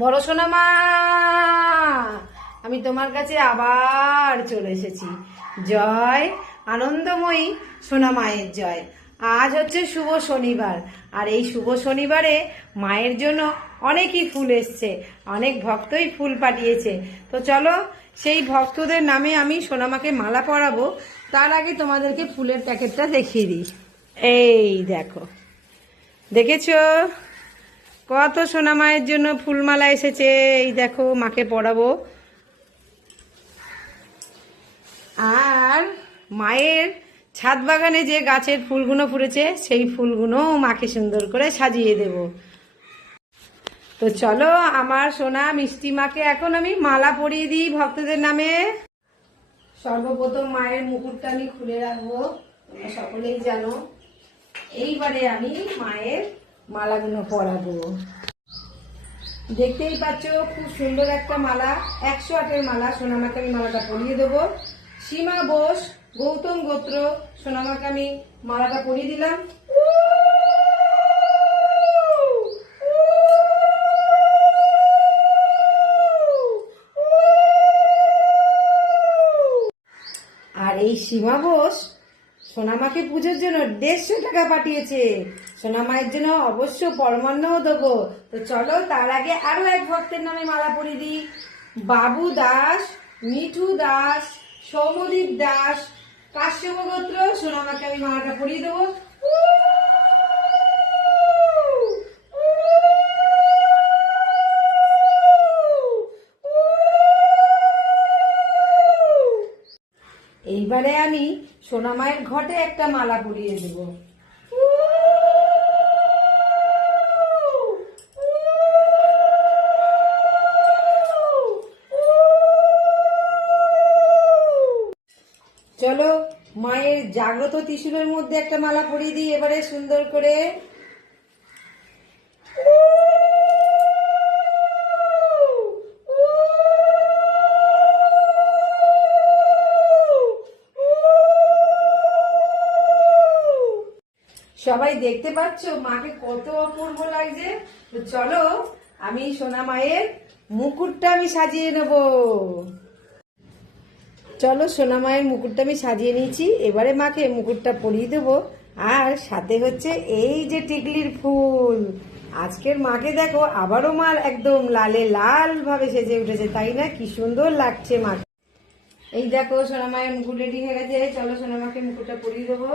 বড় সোনা মা, আমি তোমার কাছে আবার চলে এসেছি। জয় আনন্দময়ী সোনা মায়ের জয়। আজ হচ্ছে শুভ শনিবার, আর এই শুভ শনিবারে মায়ের জন্য অনেকই ফুল এসছে, অনেক ভক্তই ফুল পাঠিয়েছে। তো চলো সেই ভক্তদের নামে আমি সোনামাকে মালা পরাবো। তার আগে তোমাদেরকে ফুলের প্যাকেটটা দেখিয়ে দিই। এই দেখো, দেখেছো কত সোনা মায়ের জন্য ফুলমালা এসেছে। এই দেখো, মাকে পরাবো। আর মায়ের ছাদ বাগানে যে গাছের ফুলগুলো ফুটেছে সেই ফুলগুলো মাকে সুন্দর করে সাজিয়ে দেব। তো চলো আমার সোনা মিষ্টি মাকে এখন আমি মালা পরিয়ে দিই ভক্তদের নামে। সর্বপ্রথম মায়ের মুকুটটা আমি খুলে রাখবো, তোমরা সকলেই জানো। এইবারে আমি মায়ের মালাগুলো পরাবো। দেখতেই পাচ্ছ খুব সুন্দর একটা মালা, 108-এর মালা। সোনামাকে আমি মালাটা পরিয়ে দেবো। সীমা বোস, গৌতম গোত্র, সোনামাকে আমি মালাটা পরিয়ে দিলাম। আর এই সীমা বোস সোনামাকে পুজোর জন্য 150 টাকা পাঠিয়েছে। সোনামায়ের জন্য অবশ্য পরমান্নও দেবো। তো চলো তার আগে আরো এক ভক্তের নামে মালা পরিয়ে দিই। বাবু দাস, মিঠু দাস, সৌমদীপ দাস, কাশ্যপ গোত্র, সোনামাকে আমি মালাটা পরিয়ে দেবো। এইবারে আমি সোনামায়ের ঘটে একটা মালা পরিয়ে দেব। চলো মায়ের জাগ্রত ত্রিশূলের মধ্যে একটা মালা পরিয়ে দিই এবারে সুন্দর করে। সবাই দেখতে পাচ্ছ মাকে কত অপূর্ব লাগছে। তো চলো আমি সোনা মায়ের মুকুটটা আমি সাজিয়ে নেব। চলো সোনা মায়ের মুকুটটা আমি সাজিয়ে নিয়েছি, এবারে মাকে মুকুটটা পরিয়ে দেবো। আর সাথে হচ্ছে এই যে টিকলির ফুল। আজকের মাকে দেখো আবারও মা একদম লালে লাল ভাবে সেজে উঠেছে, তাই না? কি সুন্দর লাগছে মাকে। এই দেখো সোনা মায়ের মুকুট রেডি হয়ে গেছে। চলো সোনা মাকে মুকুটটা পরিয়ে দেবো।